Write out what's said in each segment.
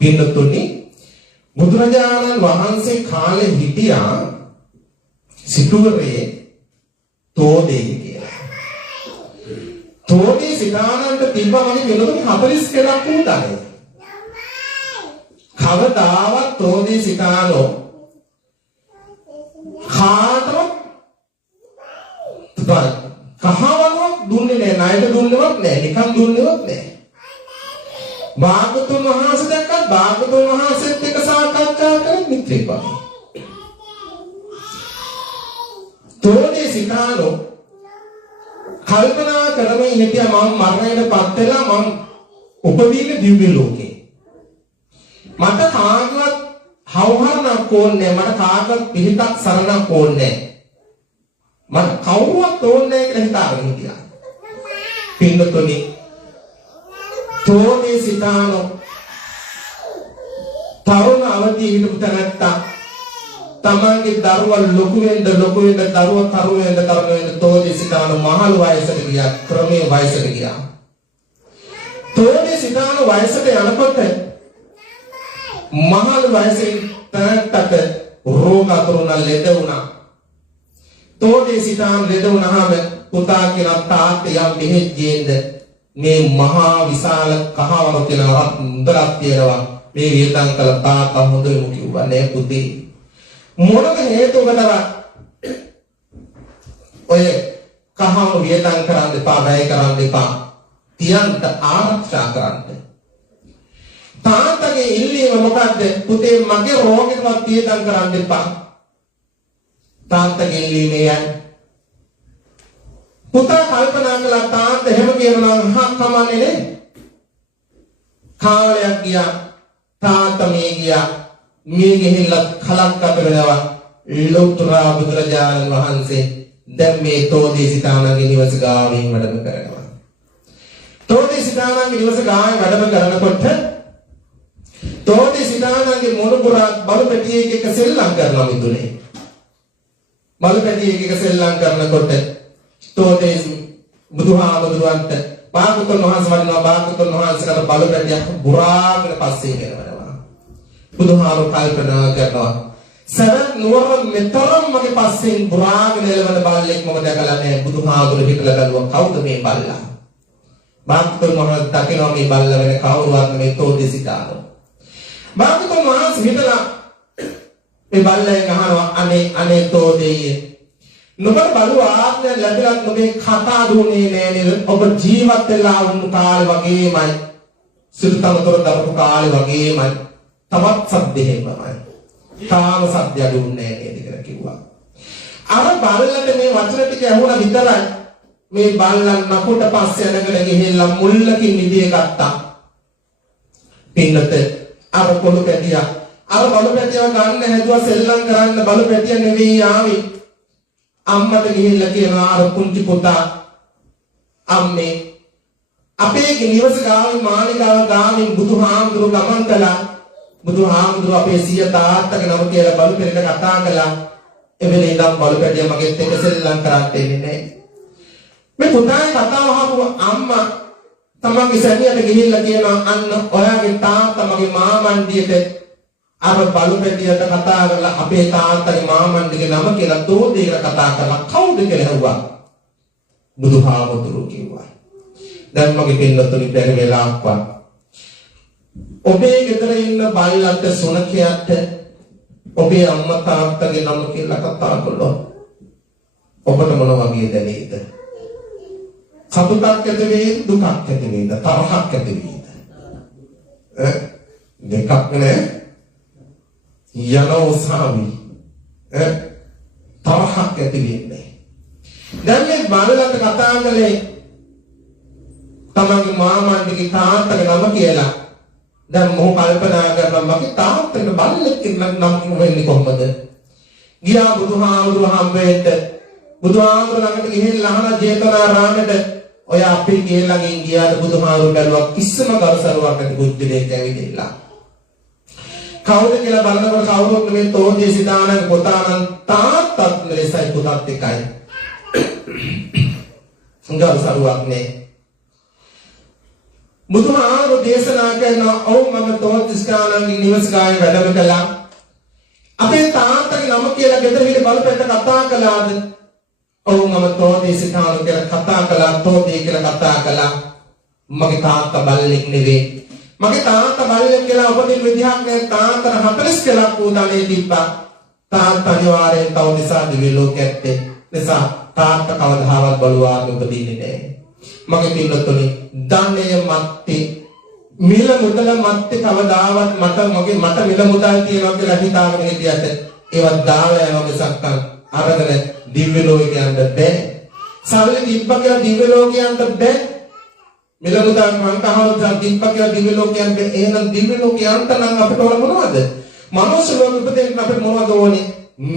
පින්නතුනි බුදුරජාණන් වහන්සේ කාලේ හිටියා සිටුවරේ තෝදේ කියලා. තෝදේ සිතානන්ට තිබ්බා වගේ වෙනතුනි 40 කෙනෙක් උන්ටනේ. කවදාවත් තෝදේ සිතානෝ කාටවත් කහවණක් දුන්නේ නැහැ, ණයට දුන්නේවත් නැහැ, නිකන් දුන්නේවත් නැහැ. භාගතුන් වහන්සේ දැක්කත් භාගතුන් වහන්සේත් එක්ක සාකච්ඡා කරලා මිත්‍රෙක් වගේ. තෝනේ සිතානෝ කල්පනා කරමින් හිටියා මම මරණයටපත් වෙලා මම උපදීන දිව්‍ය ලෝකේ. මට කාගවත් හවුහරණක් ඕනේ නැහැ, මට කාගවත් පිළිතක් සරණක් ඕනේ නැහැ. මට කවුරුවත් ඕනේ නැහැ කියලා හිතාගෙන හිටියා. පින්නතුනි තෝනේ සිතානෝ තරුණ අවදී හිටපු තැනත්තා තමන්ගේ දරුවා ලොකු වෙන්න දරුවා තරුණ වෙන්න තෝනේ සිතානෝ මහලු වයසට ගියා, ක්‍රමයේ වයසට ගියා. තෝනේ සිතානෝ වයසට යනකොට මහලු වයසේ තැනත්තට රෝග අතුරුන ලෙඩ වුණා. තෝනේ සිතානෝ ලෙඩ වුණාම පුතා කියලා තාත්තේ යම් මෙහෙත් ගේන්න මේ මහා විශාල කහවණු කියලා හොඳක් තියෙනවා. මේ වියතම් කළ තාත්තා හොඳම කිව්වා නෑ පුතේ. මොනක හේතුවකටවත් ඔය කහවණු වියතම් කරන්න එපා, වැය කරන්න එපා. තියන්න ආරක්ෂා කරන්න. තාත්තගේ ඉල්ලීම මොකද්ද? පුතේ මගේ රෝගෙටවත් වියතම් කරන්න එපා. තාත්තගේ ඉල්ලීම යන්නේ පුතා කල්පනා කළා තාත්තා එහෙම කියනවා නම් කමන්නේ නේ. කාලයක් ගියා තාත්තා මේ ගියා මේ ගිහිල්ලා කලක් ගත වෙනවා. ලෞතර බුදුරජාණන් වහන්සේ දැන් මේ තෝදේසිතානගේ නිවස ගාවින් වැඩම කරනවා. තෝදේසිතානගේ නිවස ගාවින් වැඩම කරනකොට තෝදේසිතානගේ මොනුපුරා බලපැටියක එක සෙල්ලම් කරනවා මිතුනේ. බලපැටියක එක සෙල්ලම් කරනකොට තෝදේ බුදුහාමුදුරන්ට භාගතුන් වහන්සේ වඩිනවා. භාගතුන් වහන්සේට බලපැටියක් බුරාගෙන පස්සේ කරනවා. බුදුහාමුදුර කල්පනා කරනවා සරත් නුවර මෙතරම් මගේ පස්සෙන් බුරාගෙන එළවන බල්ලෙක් මම දැකලා නැහැ. බුදුහාමුදුර හිතලා බැලුවා කවුද මේ බල්ලා? භාගතුන් වහන්සේ දකිනවා මේ බල්ලා වෙන කවුරුවත් නෙමෙයි තෝදේසිතානෝ. භාගතුන් වහන්සේ හිතලා මේ බල්ලෙන් අහනවා අනේ තෝදේ නුඹට බලු ආත්මය ලැබිලා නුඹේ කතා දුන්නේ නෑ නේද? ඔබ ජීවත් වෙලා වුණු කාලේ වගේමයි සිතමතර දරපු කාලේ වගේමයි තවත් සද්දෙහෙමයි. තාම සද්ද අඩුන්නේ නෑ නේද කියලා කිව්වා. අර බල්ලට මේ වචන ටික ඇහුණා විතරයි මේ බල්ලන් නපුට පස්සේ යනකට ගිහිල්ලා මුල්ලකින් නිදිය ගත්තා. පින්නත අර පොළු පැටියා බලු පැටියව ගන්න හැදුවා සෙල්ලම් කරන්න. බලු පැටිය නෙවෙයි ආවේ. අම්මට ගිහිල්ලා කියනවා අර පුංචි පුතා අම්මේ අපේ නිවස ගාවේ මාලිගාව ගාමින් බුදුහාමුදුරු ගමන් කළා. බුදුහාමුදුරු අපේ සිය තාත්තගේ නම කියලා බලු පෙරේට කතා කළා. එවෙලේ ඉඳන් බලු පැටිය මගෙත් එක්ක සෙල්ලම් කරන්න එන්නේ නැහැ. මේ පුතාගේ කතාව අහපු අම්මා තමන්ගේ සැමියාට ගිහිල්ලා කියනවා අන්න ඔයාගේ තාත්තා මගේ මාමණ්ඩියට අර බලු පැටියට කතා කරලා අපේ තාත්තගේ මාමණ්ඩිගේ නම කියලා තෝදේකට කතා කරලා කවුද කියලා ඇහුවා. බුදුහාමුදුරු කිව්වා. දැන් මගේ පින්නතුනි බැරි වෙලාවක්වත් ඔබේ ගෙදර ඉන්න බල්ලන්ට සුනඛයාට ඔබේ අම්මා තාත්තගේ නම කියලා කතා කළොත් ඔබට මොන වගේ දැනේද? සතුටක් ඇති වේද? දුකක් ඇති වේද? තරහක් ඇති වේද? දෙකක් නේ. යනෝසාවි තරහක් ඇති වෙන්නේ. දැන් මේ බාලලට කතා කළේ තමන්ගේ මාමණ්ඩිගේ තාත්තගේ නම කියලා. දැන් මොහු කල්පනා කරනවා මගේ තාත්තගේ බල්ලෙක් නම් වෙන්නේ කොහොමද? ගියා බුදුහාමුදුරු හම්බෙන්න. බුදුහාමුදුරු ළඟට ගිහිල්ලා අහන ජේතවනාරාමයට ඔය අපි ගෙල්ලගෙන් ගියාද බුදුහාමුදුරු බැලුවා කිසිම ගවසරුවක් නැති බුද්ධිලෙක් ඇවිදilla. කවුද කියලා බලනකොට කවුරුත් නෙමෙයි තෝදේසිතානගේ පුතාණන් තාත්තත් ලෙසයි පුතත් එකයි. ගවසරුවක් නේ. බුදුහාමුදුරු දේශනා කරනවා ඔව් මම තෝදේස් බෝධිසත්වයන්ගේ නිවස ගාන වැඩම කළා. අපේ තාත්තගේ නම කියලා ගෙදර හිට බලපෑට කතා කළාද? ඔව් මම තෝදේශිකාණු කියලා කතා කළා. තෝදේ කියලා කතා කළා. මගේ තාත්තා බල්ලෙක් නෙවෙයි. මගේ තාත්තා බල්ලෙක් කියලා උපදින විදිහක් නෑ. තාත්තට 40 කලක් උදානේ තිබ්බා. තාත්තා අනිවාර්යෙන් තව නිසා දිව්‍ය ලෝකෙට නිසා තාත්තා කවදාවත් බලුවාගේ උපදින්නේ නෑ. මගේ පින්නතුනි ධනය මැත්තේ මිල මුදල මැත්තේ කවදාවත් මට මිල මුදල් තියනවා කියලා හිතාගෙන හිටියට ඒවත් දාලා යනවා සක්කන් අරගෙන දිව්‍ය ලෝකෙට යන්න බෑ. සල්ලි තිබ්බ කියලා දිව්‍ය ලෝකෙට යන්න බෑ. මිල මුදල් මංකහවල් තිබ්බ කියලා දිව්‍ය ලෝකෙට යන්න බෑ. එහෙනම් දිව්‍ය ලෝකෙට යන්න නම් අපිට ඕන මොනවද? මනුෂ්‍ය ලෝකෙ උපදින්න අපිට මොනවද ඕනේ?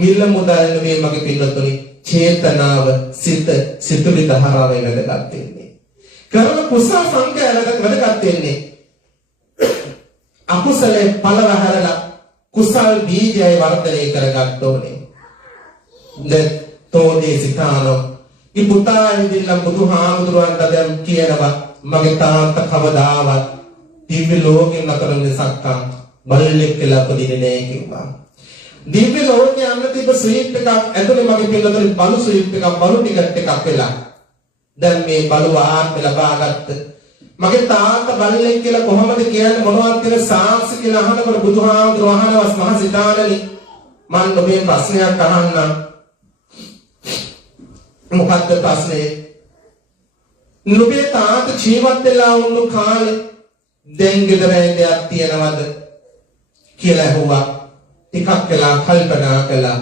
මිල මුදල් නෙමෙයි මගේ පින්නතුනි. චේතනාව සිතුවිලි ධාරාවේ වැඩගත් වෙන්නේ. කරන කුසල සංකේතවල වැඩගත් වෙන්නේ. අකුසලේ පළවහරලා කුසල් බීජය වර්ධනය කරගන්න ඕනේ. දැන් තෝදේශිකාණෝ ඉපුතා ඉදිරියට බුදුහාමුදුරුවන්ට දැන් කියනවා මගේ තාත්තා කවදාවත් දිව්‍ය ලෝකෙන් අතර මිසක්කා බල්ලෙක් කියලා උපදින්නේ නැහැ කිව්වා. දිව්‍ය ලෝකේ යන්න තිබ්බ ස්වීට් එකක් ඇතුලේ මගේ පිළිතුරු බලු ස්වීට් එකක් බලු ටිකට් එකක් වෙලා. දැන් මේ බලු ආත්ම ලබාගත්ත මගේ තාත්තා බල්ලෙක් කියලා කොහොමද කියන්නේ මොනවද කියලා සාක්ෂි කියලා අහනකොට බුදුහාමුදුරුවෝ අහනවස් මහ සිතානනි මම ඔබේ ප්‍රශ්නයක් අහන්නම්. මොකක්ද ප්‍රශ්නේ? නුඹේ තාත්තා ජීවත් වෙලා වුණු කාලේ දැන් ගෙදර ඇඳයක් තියනවද කියලා ඇහුවා. ටිකක් වෙලා කල්පනා කළා.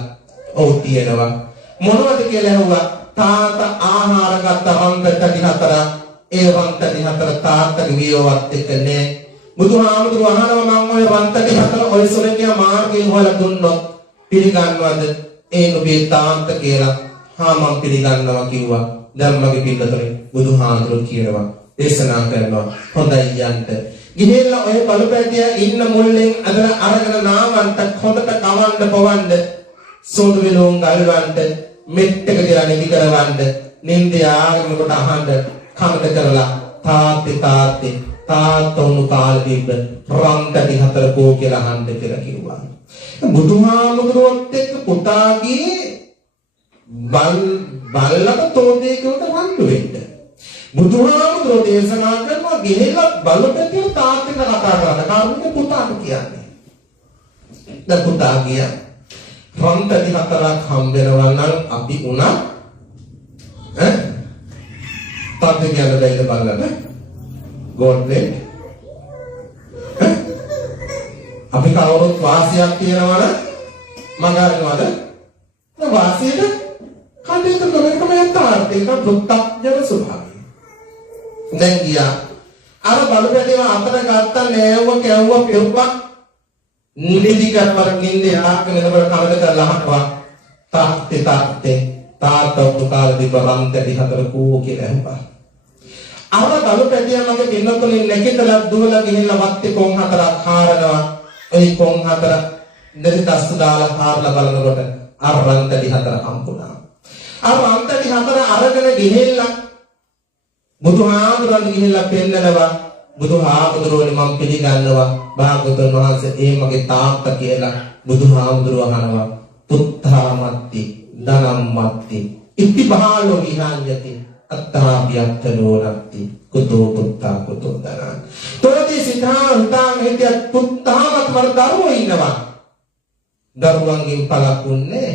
ඔව් තියනවා. මොනවද කියලා ඇහුවා. තාත්තා ආහාර ගත්ත වන්දටි 4 ඒ වන්දටි 4 තාත්තගේ වියවත් එක්ක නෑ. බුදුහාමුදුරුවෝ අහනවා මම ඔය වන්දටි 4 ඔය සොරකියා මාර්ගයෙන් හොයලා දුන්නොත් පිළිගන්නවද? ඒ නුඹේ තාත්තා කියලා. හා මම පිළිගන්නවා කිව්වා. දැන් මගේ පිටතට බුදුහාමුදුරුවෝ කියනවා දේශනා කරනවා හොඳයි යන්න. ගිහිල්ලා ඔය බලපෑටිය ඉන්න මුල්ලෙන් අරගෙන නාවන්ට හොඳට කවන්න පොවන්න සෝදු වෙලුම් ගල්වන්න මෙට්ටක දිලා නිදි කරවන්න නින්දේ ආගමකට අහන්න කමද කරලා තාත්තොණු කාලෙදිබ්බ රන්ටි 4 කෝ කියලා අහන්න කියලා කිව්වා. බුදුහාමුදුරුවොත් එක්ක පුතාගේ බල්ලට තෝදේකට රණ්ඩු වෙන්න. බුදුහාමුදුරුවෝ දේශනා කරනවා ගෙහෙලා බලපෑටිය තාත්තට කතා කරන්න කාරුණේ පුතාට කියන්නේ. දැන් පුතා ගියා. රන්ටි 4ක් හම්බෙනවා නම් අපි උනා තාත්තේ කියන දෙයක බලන්න ගෝඩ්නේ අපි කවුරුත් වාසියක් තියනවද මග අරනවද වාසියට කණ්ඩේත කරේකම යන්තාර්ථ ඒක දුක්ඛඥ ස්වභාවය. දැන් ගියා අර බලපෑටිව අතර ගත්තා නෑව කැවුව පෙව්වා නිදි කරවර නින්දේ ආගෙන නබර කවද කරලා අහනවා තාත්තා පුතාලදී බලන්ටි 4 කෝ කියලා ඇහුවා. අර බලපෑටිය මගේ පින්නතුලින් නැගිටලා දුවලා ගිහිල්ලා වත්තේ කොන් 4ක් හාරනවා. ඒ කොන් 4 දෙවි දස්තු දාලා හාරලා බලනකොට අර රන්ටි 4 හම්බුණා. අර රන්ටි 4 අරගෙන ගිහිල්ලා බුදුහාමුදුරන් ගිහිල්ලා පෙන්නනවා බුදුහාමුදුරුවනේ මම පිළිගන්නවා භාගතුන් වහන්සේ ඒ මගේ තාත්තා කියලා. බුදුහාමුදුරුවෝ අහනවා පුත්තාමත්ති ධනම්මත්ති ඉති බහාලෝ විහාඤ්ඤති අත්තාභ්‍යත්තනෝනත්ති කුතෝ පුත්තා කුතෝ ධනං. තෝදී සිතා හිතා මෙහෙට පුත්තාමත් වර දරුවෝ ඉන්නවා. දරුවන්ගෙන් පළකුන්නේ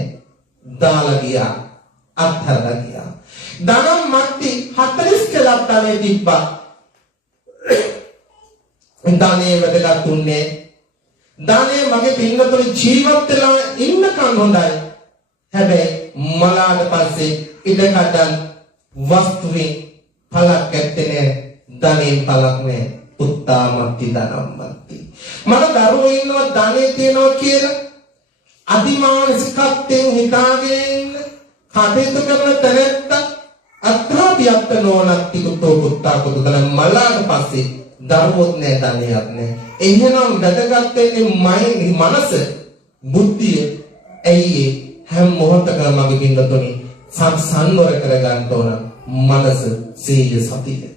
දාලා ගියා අත්හරලා ගියා. ධනම්මත්ති 40 කලක් ධනෙ තිබ්බා. ධනෙ වැදගත් උන්නේ ධනෙ මගේ පින්නතුළු ජීවත් වෙලා ඉන්නකන් හොඳයි. හැබැයි මලාට පස්සේ ඉඩකඩන් වස්තුවේ පළක් ඇත්තේ නෑ. ධනෙන් පළක් නෑ. පුත්තාමත්ති ධනම්මත්ති. මට දරුවෝ ඉන්නවා ධනෙ තියනවා කියලා අතිමානසිකත්වයෙන් හිතාගෙන කටයුතු කරන තැනැත්තා අත්තාභ්‍යත්තනෝනත්ති කුතෝ පුත්තා කුතෝ ධනං මලාට පස්සේ දරුවොත් නෑ ධනයක් නෑ. එහෙනම් වැදගත් වෙන්නේ මනස බුද්ධිය. ඇයි හැම මොහොතකම මගේ පින්නතුනි සංවර කරගන්න ඕන මනස සීය සතිය.